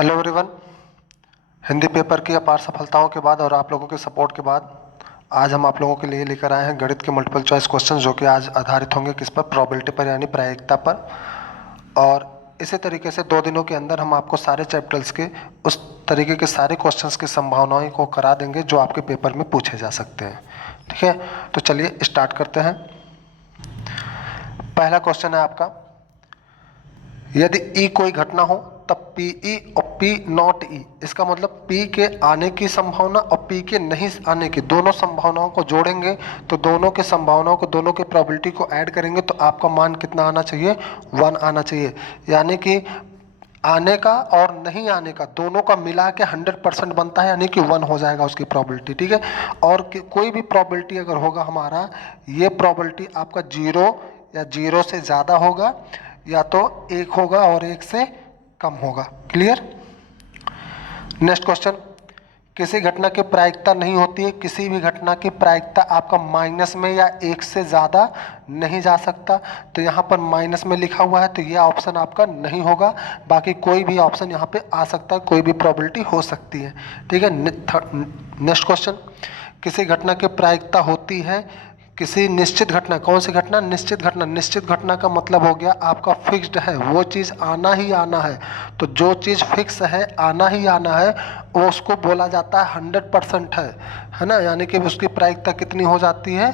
Hello everyone. Hindi paper की अपार सफलताओं के बाद और आप लोगों के सपोर्ट के बाद आज हम आप लोगों के लिए लेकर आए हैं गणित के मल्टीपल चॉइस क्वेश्चन, जो कि आज आधारित होंगे किस पर, प्रोबेबिलिटी पर, यानी प्रायिकता पर। और इसी तरीके से 2 दिनों के अंदर हम आपको सारे चैप्टर्स के उस तरीके के सारे क्वेश्चंस की संभावनाओं को करा देंगे जो आपके पेपर में पूछे जा सकते हैं। ठीक है, तो चलिए स्टार्ट करते हैं। पहला क्वेश्चन है आपका, यदि ई कोई घटना हो तब पी ई और पी नॉट ई, इसका मतलब पी के आने की संभावना और पी के नहीं आने की दोनों संभावनाओं को जोड़ेंगे तो दोनों के संभावनाओं को, दोनों के प्रोबेबिलिटी को ऐड करेंगे तो आपका मान कितना आना चाहिए? 1 आना चाहिए। यानी कि आने का और नहीं आने का दोनों का मिला के 100% बनता है, यानी कि 1 हो जाएगा उसकी प्रोबेबिलिटी। ठीक है, और कोई भी प्रोबेबिलिटी अगर होगा हमारा, ये प्रोबेबिलिटी आपका 0 या 0 से ज़्यादा होगा या तो 1 होगा और 1 से कम होगा। क्लियर? नेक्स्ट क्वेश्चन, किसी घटना की प्रायिकता नहीं होती है, किसी भी घटना की प्रायिकता आपका माइनस में या 1 से ज़्यादा नहीं जा सकता। तो यहाँ पर माइनस में लिखा हुआ है तो ये ऑप्शन आपका नहीं होगा, बाकी कोई भी ऑप्शन यहाँ पे आ सकता है, कोई भी प्रोबेबिलिटी हो सकती है। ठीक है। नेक्स्ट क्वेश्चन, किसी घटना की प्रायिकता होती है किसी निश्चित घटना, कौन सी घटना? निश्चित घटना। निश्चित घटना का मतलब हो गया आपका फिक्स्ड है, वो चीज़ आना ही आना है। तो जो चीज़ फिक्स है, आना ही आना है, वो उसको बोला जाता है 100% है ना। यानी कि उसकी प्रायिकता कितनी हो जाती है?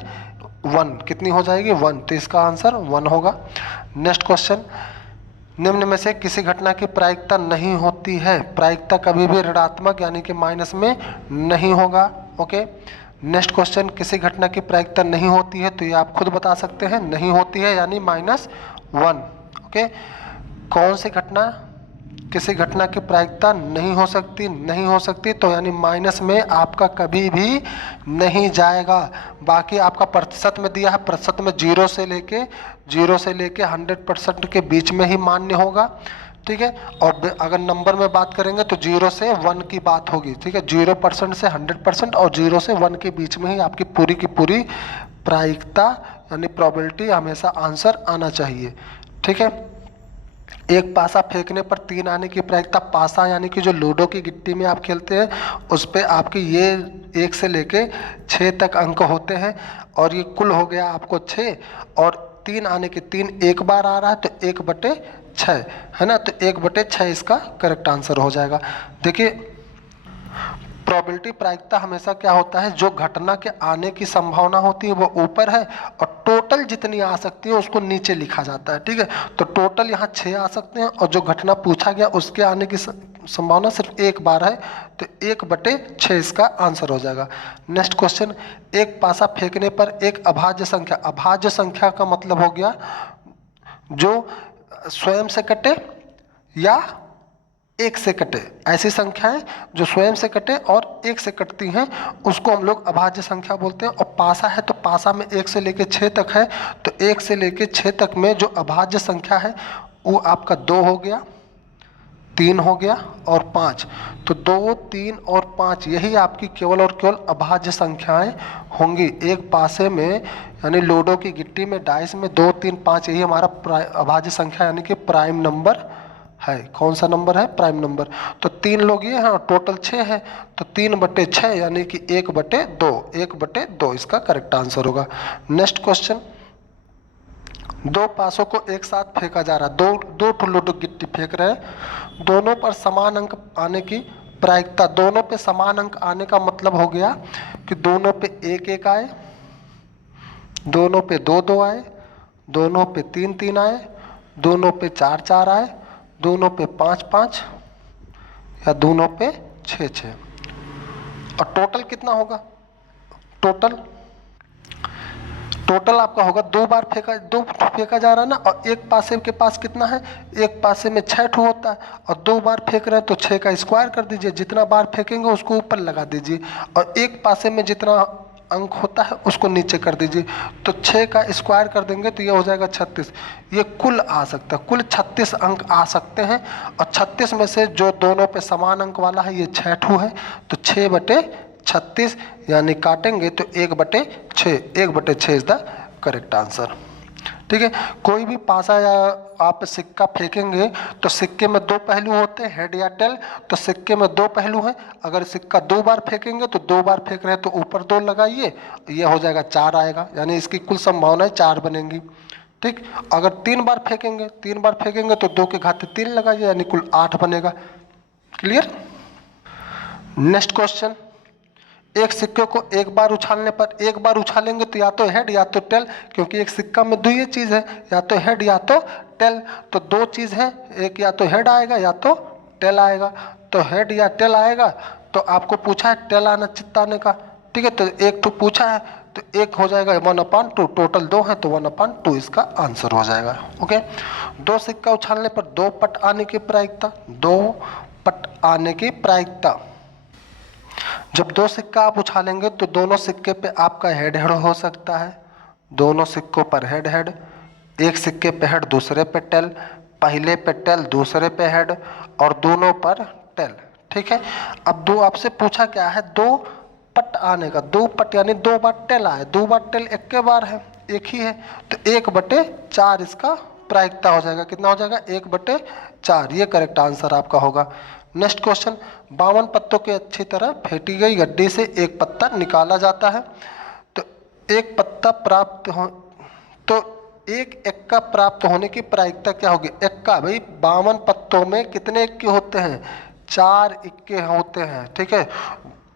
1। कितनी हो जाएगी? 1। तो इसका आंसर 1 होगा। नेक्स्ट क्वेश्चन, निम्न में से किसी घटना की प्रायिकता नहीं होती है, प्रायिकता कभी भी ऋणात्मक यानी कि माइनस में नहीं होगा। ओके। नेक्स्ट क्वेश्चन, किसी घटना की प्रायिकता नहीं होती है, तो ये आप खुद बता सकते हैं, नहीं होती है यानी -1। ओके। कौन सी घटना किसी घटना की प्रायिकता नहीं हो सकती? नहीं हो सकती तो यानी माइनस में आपका कभी भी नहीं जाएगा। बाकी आपका प्रतिशत में दिया है, प्रतिशत में 0 से लेके 100% के बीच में ही मान्य होगा। ठीक है। और अगर नंबर में बात करेंगे तो 0 से 1 की बात होगी। ठीक है, 0% से 100% और 0 से 1 के बीच में ही आपकी पूरी की पूरी प्रायिकता यानी प्रोबेबिलिटी हमेशा आंसर आना चाहिए। ठीक है। एक पासा फेंकने पर 3 आने की प्रायिकता, पासा यानी कि जो लूडो की गिट्टी में आप खेलते हैं उस पर आपकी ये 1 से लेके 6 तक अंक होते हैं और ये कुल हो गया आपको 6, और 3 आने की 3 एक बार आ रहा है तो 1/6 है ना। तो 1/6 इसका करेक्ट आंसर हो जाएगा। देखिए, प्रोबेबिलिटी प्रायिकता हमेशा क्या होता है, जो घटना के आने की संभावना होती है वो ऊपर है और टोटल जितनी आ सकती है उसको नीचे लिखा जाता है। ठीक है, तो टोटल यहाँ 6 आ सकते हैं और जो घटना पूछा गया उसके आने की संभावना सिर्फ 1 बार है, तो 1/6 इसका आंसर हो जाएगा। नेक्स्ट क्वेश्चन, एक पासा फेंकने पर एक अभाज्य संख्या, अभाज्य संख्या का मतलब हो गया जो स्वयं से कटे या 1 से कटे, ऐसी संख्याएं जो स्वयं से कटे और 1 से कटती हैं उसको हम लोग अभाज्य संख्या बोलते हैं। और पासा है तो पासा में 1 से लेके 6 तक है, तो 1 से लेके 6 तक में जो अभाज्य संख्या है वो आपका 2 हो गया, 3 हो गया और 5। तो 2, 3 और 5 यही आपकी केवल और केवल अभाज्य संख्याएं होंगी। एक पासे में यानी लूडो की गिट्टी में डाइस में 2, 3, 5 यही हमारा अभाज्य संख्या यानी कि प्राइम नंबर है। कौन सा नंबर है? Prime number. तो 3 लोग ये हैं और टोटल 6 है, तो 3/6 यानी कि 1/2, 1/2 इसका करेक्ट आंसर होगा। नेक्स्ट क्वेश्चन, 2 पासों को एक साथ फेंका जा रहा है, दो लूडो गिट्टी फेंक रहे हैं, दोनों पर समान अंक आने की प्रायिकता, दोनों पे समान अंक आने का मतलब हो गया कि दोनों पे 1-1 आए, दोनों पे 2-2 आए, दोनों पे 3-3 आए, दोनों पे 4-4 आए, दोनों पे 5-5 या दोनों पे 6-6। और टोटल कितना होगा? टोटल आपका होगा 2 बार फेंका जा रहा है ना, और एक पासे के पास कितना है? एक पासे में 6 ठो होता है और 2 बार फेंक रहे हैं तो 6 का स्क्वायर कर दीजिए, जितना बार फेंकेंगे उसको ऊपर लगा दीजिए और एक पासे में जितना अंक होता है उसको नीचे कर दीजिए। तो 6 का स्क्वायर कर देंगे तो ये हो जाएगा 36। ये कुल आ सकता है, कुल 36 अंक आ सकते हैं और 36 में से जो दोनों पे समान अंक वाला है ये 6 ठो है, तो 6/36 यानी काटेंगे तो 1/6, 1/6 इज द करेक्ट आंसर। ठीक है। कोई भी पासा या आप सिक्का फेंकेंगे तो सिक्के में दो पहलू होते हैं, हेड या टेल। तो सिक्के में दो पहलू हैं। अगर सिक्का दो बार फेंकेंगे तो दो बार फेंक रहे हैं तो ऊपर दो लगाइए, ये हो जाएगा 4 आएगा, यानी इसकी कुल संभावनाएं 4 बनेंगी। ठीक। अगर 3 बार फेंकेंगे तो 2 के घाते 3 लगाइए, यानी कुल 8 बनेगा। क्लियर। नेक्स्ट क्वेश्चन, एक सिक्के को एक बार उछालने पर, एक बार उछालेंगे तो या तो हेड या तो टेल, क्योंकि एक सिक्का में दो ही चीज है, या तो हेड या तो टेल। तो दो चीज है, एक या तो हेड आएगा या तो टेल आएगा। तो हेड या टेल आएगा, तो आपको पूछा है टेल आना चित्ताने का। ठीक है, तो एक तो पूछा है तो एक हो जाएगा 1/2, टोटल 2 है तो 1/2 इसका आंसर हो जाएगा। ओके। दो सिक्का उछालने पर 2 पट आने की प्रायिकता, 2 पट आने की प्रायिकता। जब दो सिक्का आप उछालेंगे तो दोनों सिक्के पे आपका हेड हेड हो सकता है, दोनों सिक्कों पर हेड हेड। एक सिक्के पे हेड, दूसरे पे टेल, पहले पे टेल, दूसरे पे हेड, और दोनों पर टेल। ठीक है। अब दो आपसे पूछा क्या है, दो पट आने का, 2 पट यानी 2 बार टेल आए, 2 बार टेल एक के बार है, एक ही है, तो 1/4 इसका प्रायिकता हो जाएगा। कितना हो जाएगा, 1/4। ये करेक्ट आंसर आपका होगा। नेक्स्ट क्वेश्चन, 52 पत्तों के अच्छी तरह फेंटी गई गड्डी से एक पत्ता निकाला जाता है, तो एक पत्ता प्राप्त हो, तो एक एक्का प्राप्त होने की प्रायिकता क्या होगी। एक्का भाई 52 पत्तों में कितने इक्के होते हैं, 4 इक्के होते हैं। ठीक है,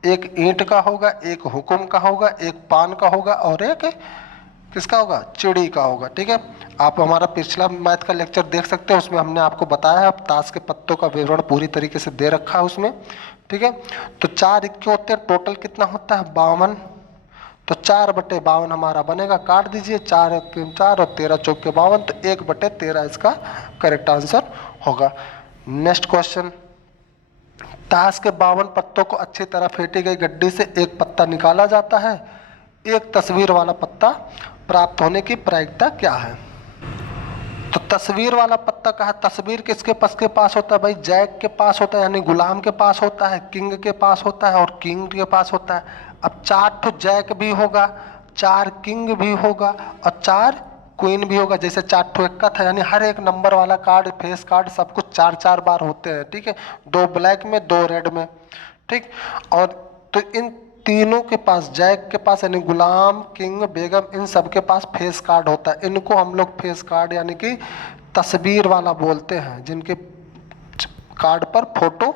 एक ईंट का होगा, एक हुकुम का होगा, एक पान का होगा, और एक किसका होगा, चिड़ी का होगा। ठीक है, आप हमारा पिछला मैथ का लेक्चर देख सकते हैं, उसमें हमने आपको बताया है, ताश के पत्तों का विवरण पूरी तरीके से दे रखा है उसमें। ठीक है, तो 4 इक्के होते हैं, टोटल कितना होता है 52, तो 4/52 हमारा बनेगा। काट दीजिए, 4 × 4 और 13 × 4 = 52, तो 1/13 इसका करेक्ट आंसर होगा। नेक्स्ट क्वेश्चन, ताश के 52 पत्तों को अच्छी तरह फेंटी गई गड्डी से एक पत्ता निकाला जाता है, एक तस्वीर वाला पत्ता प्राप्त होने की प्रायिकता क्या है। तो तस्वीर वाला पत्ता का है, तस्वीर किसके पास होता है भाई, जैक के पास होता है, यानी गुलाम के पास होता है, किंग के पास होता है, और किंग के पास होता है। अब 4 ठो जैक भी होगा, 4 किंग भी होगा, और 4 क्वीन भी होगा। जैसे 4 ठो इक्का था, यानी हर एक नंबर वाला कार्ड, फेस कार्ड, सब कुछ 4-4 बार होते हैं। ठीक है, 2 ब्लैक में, 2 रेड में। ठीक, और तो इन तीनों के पास, जैक के पास यानी गुलाम, किंग, बेगम, इन सब के पास फेस कार्ड होता है। इनको हम लोग फेस कार्ड यानी कि तस्वीर वाला बोलते हैं, जिनके कार्ड पर फोटो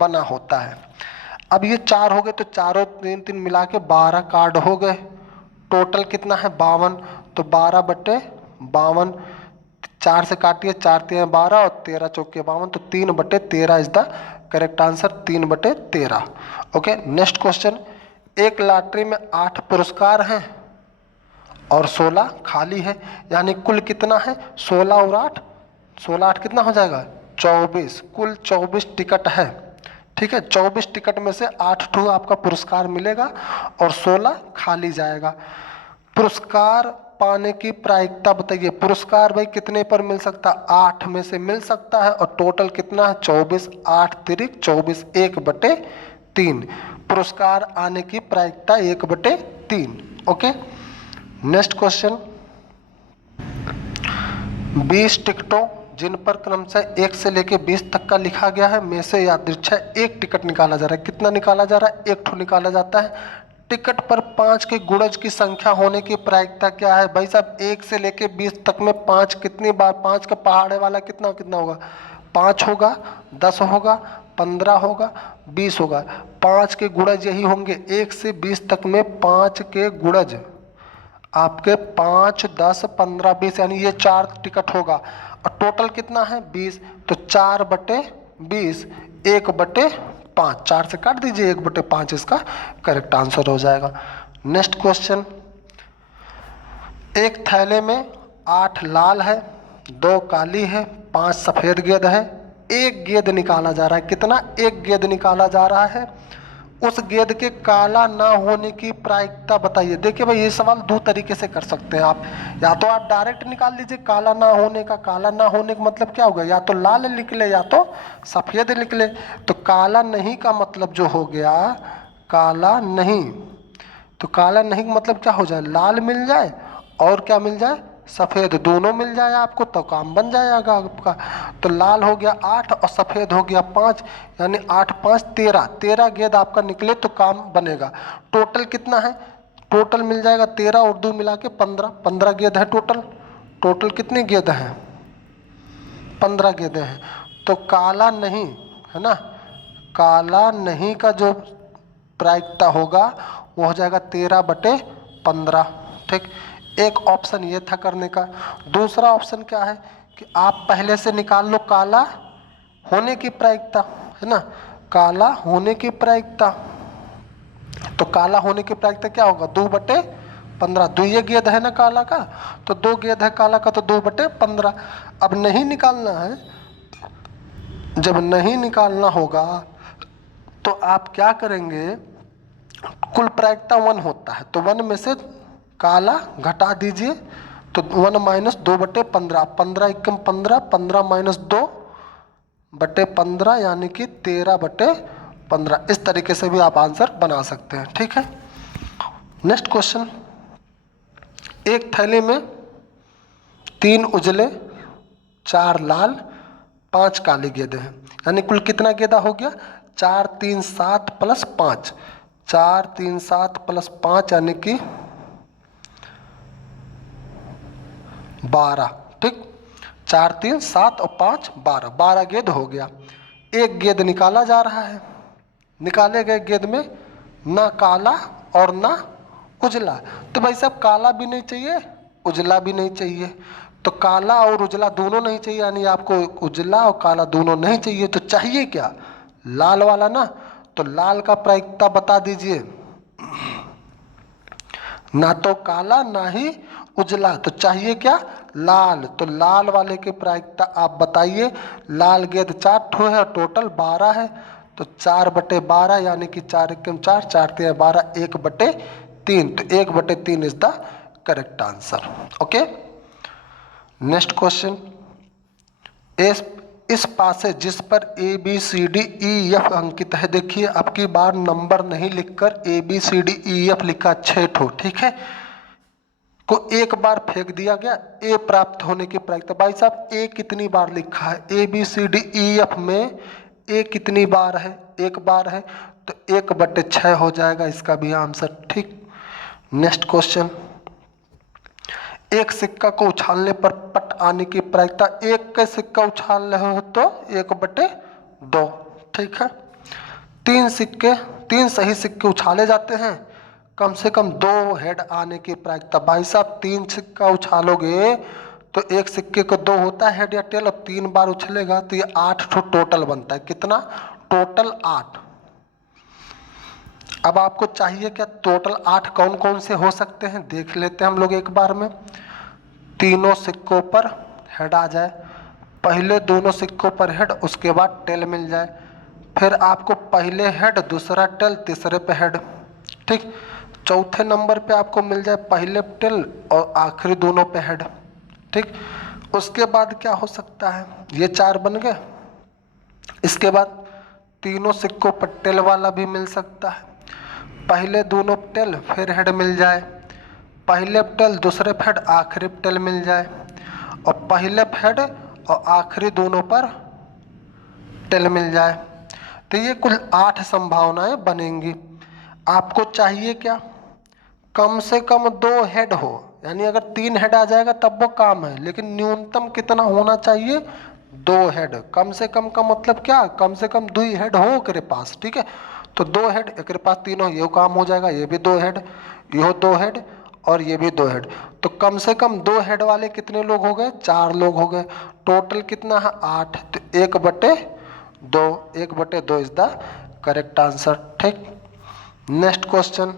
बना होता है। अब ये 4 हो गए, तो चारों 3-3 मिला के 12 कार्ड हो गए। टोटल कितना है 52, तो 12/52, 4 से काटिए, 4 × 3 = 12 और 13 × 4 = 52, तो 3/13 is the correct answer, 3/13। Okay. Next question, एक लॉटरी में 8 पुरस्कार हैं और 16 खाली है, यानी कुल कितना है 16 और 8, 16 8 कितना हो जाएगा 24, कुल 24 टिकट है। ठीक है, 24 टिकट में से 8 ठो आपका पुरस्कार मिलेगा और 16 खाली जाएगा। पुरस्कार पाने की प्रायिकता बताइए। पुरस्कार भाई कितने पर मिल सकता है, 8 में से मिल सकता है, और टोटल कितना है 24, 8 × 24, 1/3। पुरस्कार आने की प्रायिकता 1/3। ओके। नेक्स्ट क्वेश्चन, 20 टिकटों जिन पर क्रमशः 1 से लेकर 20 तक का लिखा गया है में से यादृच्छा एक टिकट निकाला जा रहा है। कितना निकाला जा रहा है, 1 ठो निकाला जाता है। टिकट पर 5 के गुणज की संख्या होने की प्रायिकता क्या है भाई साहब। 1 से लेकर 20 तक में 5 कितनी बार, 5 का पहाड़े वाला कितना कितना होगा, 5 होगा, 10 होगा, 15 होगा, 20 होगा। 5 के गुणज यही होंगे, 1 से 20 तक में 5 के गुणज आपके 5, 10, 15, 20, यानी ये 4 टिकट होगा, और टोटल कितना है 20, तो 4/20, 1/5, 4 से काट दीजिए, 1/5 इसका करेक्ट आंसर हो जाएगा। नेक्स्ट क्वेश्चन, एक थैले में 8 लाल है, 2 काली है, 5 सफेद गेंद है, एक गेंद निकाला जा रहा है। कितना, एक गेंद निकाला जा रहा है। उस गेंद के काला ना होने की प्रायिकता बताइए। देखिए भाई, ये सवाल 2 तरीके से कर सकते हैं आप, या तो आप डायरेक्ट निकाल लीजिए काला ना होने का। काला ना होने का मतलब क्या होगा, या तो लाल निकले या तो सफेद निकले। तो काला नहीं का मतलब जो हो गया, काला नहीं, तो काला नहीं का मतलब क्या हो जाए, लाल मिल जाए और क्या मिल जाए, सफ़ेद, दोनों मिल जाए आपको तो काम बन जाएगा आपका। तो लाल हो गया 8 और सफ़ेद हो गया 5, यानी 8 5 13, 13 गेंद आपका निकले तो काम बनेगा। टोटल कितना है? टोटल मिल जाएगा 13 और 2 मिला के 15, 15 गेंद है टोटल। टोटल कितनी गेंद हैं? 15 गेंदें हैं। तो काला नहीं है ना, काला नहीं का जो प्रायिकता होगा वो हो जाएगा 13/15। ठीक, एक ऑप्शन ये था करने का। दूसरा ऑप्शन क्या है कि आप पहले से निकाल लो काला होने की प्रायिकता, है ना, काला होने की प्रायिकता। तो काला होने की प्रायिकता क्या होगा? 2/15। 2 ये गेंद है ना काला का, तो 2 गेंद है काला का, तो 2/15। अब नहीं निकालना है, जब नहीं निकालना होगा तो आप क्या करेंगे? कुल प्रायिकता 1 होता है, तो 1 में से काला घटा दीजिए, तो 1 - 2/15, 15 × 15, 15 - 2/15 यानी कि 13/15। इस तरीके से भी आप आंसर बना सकते हैं। ठीक है, नेक्स्ट क्वेश्चन। एक थैली में 3 उजले, 4 लाल, 5 काली गेंदें हैं, यानी कुल कितना गेंदा हो गया? 4 3 7 + 5, 4 3 7 + 5 यानी कि 12। ठीक, 4 3 7 और 5 12, 12 गेंद हो गया। एक गेंद निकाला जा रहा है, निकाले गए गेंद में ना काला और ना उजला, तो भाई साहब काला भी नहीं चाहिए, उजला भी नहीं चाहिए। तो काला और उजला दोनों नहीं चाहिए, यानी आपको उजला और काला दोनों नहीं चाहिए, तो चाहिए क्या? लाल वाला ना। तो लाल का प्रायिकता बता दीजिए। ना तो काला ना ही उजला, तो चाहिए क्या? लाल। तो लाल वाले की प्रायिकता आप बताइए। लाल गेंद 4 ठो है, टोटल 12 है, तो 4/12 यानी कि 4 × 4, 4 × 12, 1/3। तो 1/3 is the correct answer. Okay, next question. इस पासे जिस पर ABCDEF अंकित है, देखिए अब की बार नंबर नहीं लिखकर ABCDEF लिखा 6 ठो। ठीक है, को एक बार फेंक दिया गया, ए प्राप्त होने की प्रायिकता। भाई साहब ए कितनी बार लिखा है? ABCDEF में ए कितनी बार है? एक बार है, तो 1/6 हो जाएगा इसका भी आंसर। ठीक, नेक्स्ट क्वेश्चन। एक सिक्का को उछालने पर पट आने की प्रायिकता, एक का सिक्का उछाल रहे हो तो 1/2। ठीक है, 3 सही सिक्के उछाले जाते हैं, कम से कम 2 हेड आने की प्रायिकता। भाई साहब 3 सिक्का उछालोगे तो एक सिक्के को 2 होता है हेड या टेल, और 3 बार उछलेगा तो ये 8 ठो टोटल बनता है। कितना? टोटल 8। अब आपको चाहिए क्या? टोटल 8 कौन कौन से हो सकते हैं देख लेते हैं हम लोग एक बार में। तीनों सिक्कों पर हेड आ जाए, पहले दोनों सिक्कों पर हेड, उसके बाद टेल मिल जाए, फिर आपको पहले हेड, दूसरा टेल, तीसरे पे हेड। ठीक, चौथे नंबर पे आपको मिल जाए पहले टेल और आखिरी दोनों पे हेड। ठीक, उसके बाद क्या हो सकता है? ये 4 बन गए। इसके बाद तीनों सिक्कों पर टेल वाला भी मिल सकता है, पहले दोनों टेल फिर हेड मिल जाए, पहले टेल दूसरे पे हेड आखिरी टेल मिल जाए, और पहले हेड और आखिरी दोनों पर टेल मिल जाए। तो ये कुल 8 संभावनाएं बनेंगी। आपको चाहिए क्या? कम से कम 2 हेड हो, यानी अगर 3 हेड आ जाएगा तब वो काम है, लेकिन न्यूनतम कितना होना चाहिए? 2 हेड। कम से कम का मतलब क्या? कम से कम 2 हेड हो तेरे पास। ठीक है, तो 2 हेड एक पास, तीनों ये काम हो जाएगा, ये भी 2 हेड, ये 2 हेड और ये भी 2 हेड। तो कम से कम 2 हेड वाले कितने लोग हो गए? 4 लोग हो गए। टोटल कितना है? 8। तो 1/2, 1/2 इज द करेक्ट आंसर। ठीक, नेक्स्ट क्वेश्चन।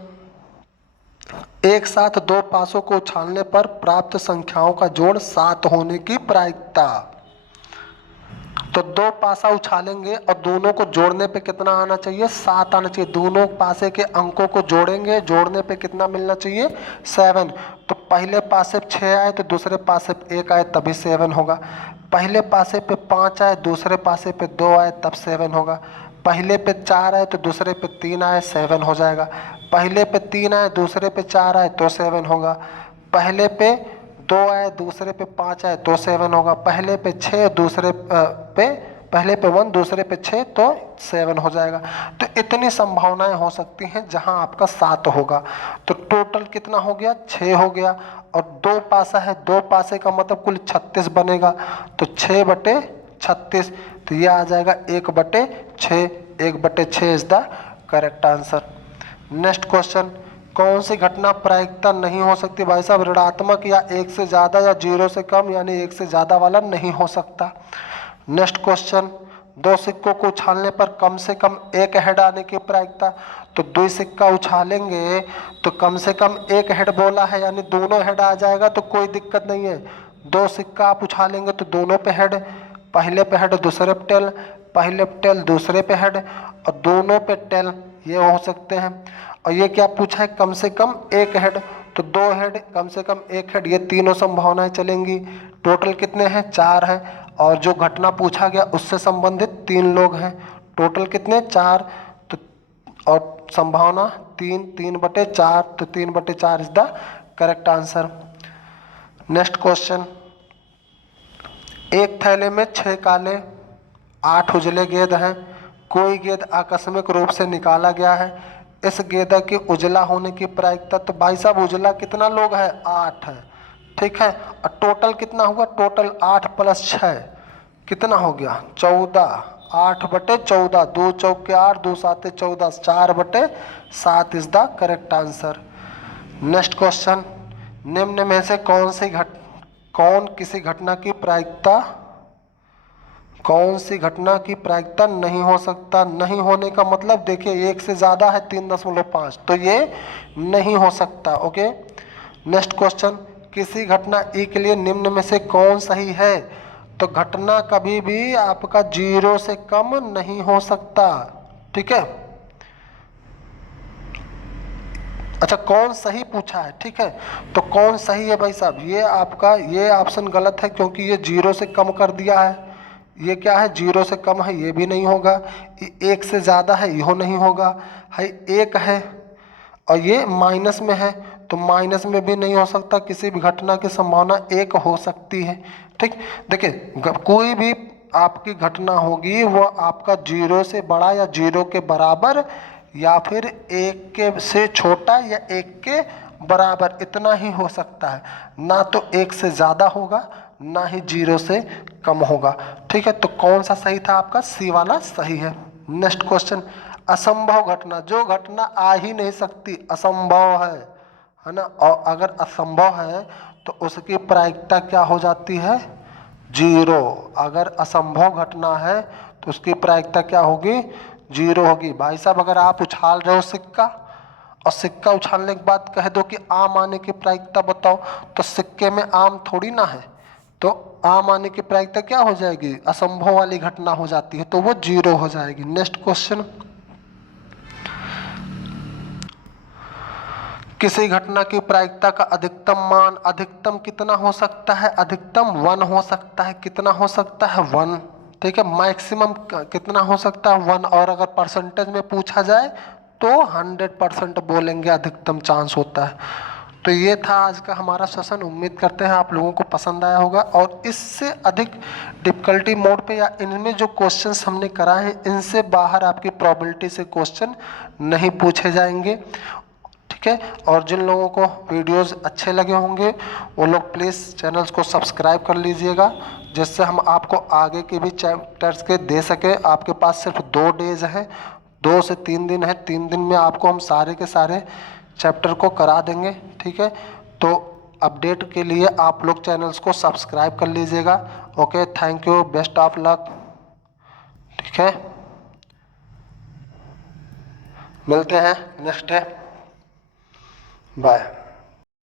एक साथ 2 पासों को उछालने पर प्राप्त संख्याओं का जोड़ 7 होने की प्रायिकता। तो 2 पासा उछालेंगे और दोनों को जोड़ने पे कितना आना चाहिए? 7 आना चाहिए। दोनों पासे के अंकों को जोड़ेंगे, जोड़ने पे कितना मिलना चाहिए? 7। तो पहले पासे 6 आए तो दूसरे पासे 1 आए तभी 7 होगा। पहले पासे पे 5 आए, दूसरे पासे पे 2 आए तब 7 होगा। पहले पे 4 आए तो दूसरे पे 3 आए, 7 हो जाएगा। पहले पे 3 आए, दूसरे पे 4 आए तो 7 होगा। पहले पे 2 आए, दूसरे पे 5 आए तो 7 होगा। पहले पे 6, पहले पे 1, दूसरे पे 6 तो 7 हो जाएगा। तो इतनी संभावनाएं हो सकती हैं जहां आपका 7 होगा। तो टोटल कितना हो गया? 6 हो गया। और 2 पासा है, 2 पासे का मतलब कुल 36 बनेगा। तो 6/36, तो यह आ जाएगा 1/6। 1/6 is the correct answer. Next question, कौन सी घटना प्रायिकता नहीं हो सकती? भाई साहब ऋणात्मक या 1 से ज्यादा या 0 से कम यानी 1 से ज्यादा वाला नहीं हो सकता। नेक्स्ट क्वेश्चन, 2 सिक्कों को उछालने पर कम से कम 1 हेड आने की प्रायिकता। तो 2 सिक्का उछालेंगे तो कम से कम 1 हेड बोला है, यानी दोनों हेड आ जाएगा तो कोई दिक्कत नहीं है। 2 सिक्का आप उछालेंगे तो दोनों पे हेड, पहले पे हेड दूसरे पे टेल, पहले पे टेल दूसरे पे हेड और दोनों पे टेल, ये हो सकते हैं। और ये क्या पूछा है? कम से कम 1 हेड, तो 2 हेड, कम से कम 1 हेड, ये तीनों संभावनाएं चलेंगी। टोटल कितने हैं? 4 हैं। और जो घटना पूछा गया उससे संबंधित 3 लोग हैं। टोटल कितने? 4। तो और संभावना 3, 3/4, तो 3/4 is the correct answer. Next question, एक थैले में 6 काले 8 उजले गेंद हैं। कोई गेंद आकस्मिक रूप से निकाला गया है। इस गेंद के उजला होने की प्रायिकता। तो भाई साहब उजला कितना लोग है? 8 है, ठीक है। और टोटल कितना हुआ? टोटल 8 + 6 कितना हो गया? 14। 8/14, 2 चौके 8, 2 साते 14, 4/7 is the correct answer. Next question, निम्न में से कौन सी घटना की प्रायिकता नहीं हो सकता? नहीं होने का मतलब देखिए 1 से ज्यादा है 3.5, तो ये नहीं हो सकता। ओके। नेक्स्ट क्वेश्चन, किसी घटना ई के लिए निम्न में से कौन सही है? तो घटना कभी भी आपका 0 से कम नहीं हो सकता, ठीक है। अच्छा, कौन सही पूछा है, ठीक है। तो कौन सही है भाई साहब? ये आपका ये ऑप्शन गलत है क्योंकि ये 0 से कम कर दिया है। ये क्या है? 0 से कम है, ये भी नहीं होगा। 1 से ज़्यादा है, यह नहीं होगा। है 1 है और ये माइनस में है, तो माइनस में भी नहीं हो सकता। किसी भी घटना की संभावना 1 हो सकती है, ठीक। देखिए कोई भी आपकी घटना होगी वो आपका 0 से बड़ा या 0 के बराबर या फिर 1 के से छोटा या 1 के बराबर, इतना ही हो सकता है। ना तो 1 से ज़्यादा होगा, ना ही 0 से कम होगा, ठीक है। तो कौन सा सही था? आपका सी वाला सही है। नेक्स्ट क्वेश्चन, असंभव घटना, जो घटना आ ही नहीं सकती, असंभव है ना। और अगर असंभव है तो उसकी प्रायिकता क्या हो जाती है? 0। अगर असंभव घटना है तो उसकी प्रायिकता क्या होगी? 0 होगी। भाई साहब अगर आप उछाल रहे हो सिक्का और सिक्का उछालने के बाद कह दो कि आम आने की प्रायिकता बताओ, तो सिक्के में आम थोड़ी ना है, तो आम आने की प्रायिकता क्या हो जाएगी? असंभव वाली घटना हो जाती है, तो वो 0 हो जाएगी। नेक्स्ट क्वेश्चन, किसी घटना की प्रायिकता का अधिकतम मान, अधिकतम कितना हो सकता है? अधिकतम 1 हो सकता है। कितना हो सकता है? 1, ठीक है। मैक्सिमम कितना हो सकता है? 1। और अगर परसेंटेज में पूछा जाए तो 100% बोलेंगे अधिकतम चांस होता है। तो ये था आज का हमारा सेशन। उम्मीद करते हैं आप लोगों को पसंद आया होगा और इससे अधिक डिफिकल्टी मोड पे या इनमें जो क्वेश्चंस हमने कराए हैं इनसे बाहर आपकी प्रोबेबिलिटी से क्वेश्चन नहीं पूछे जाएंगे, ठीक है। और जिन लोगों को वीडियोस अच्छे लगे होंगे वो लोग प्लीज़ चैनल्स को सब्सक्राइब कर लीजिएगा, जिससे हम आपको आगे के भी चैप्टर्स के दे सके। आपके पास सिर्फ 2 डेज हैं, 2 से 3 दिन है। 3 दिन में आपको हम सारे के सारे चैप्टर को करा देंगे, ठीक है। तो अपडेट के लिए आप लोग चैनल्स को सब्सक्राइब कर लीजिएगा। Okay, thank you, best of luck, ठीक है। मिलते हैं नेक्स्ट डे, बाय।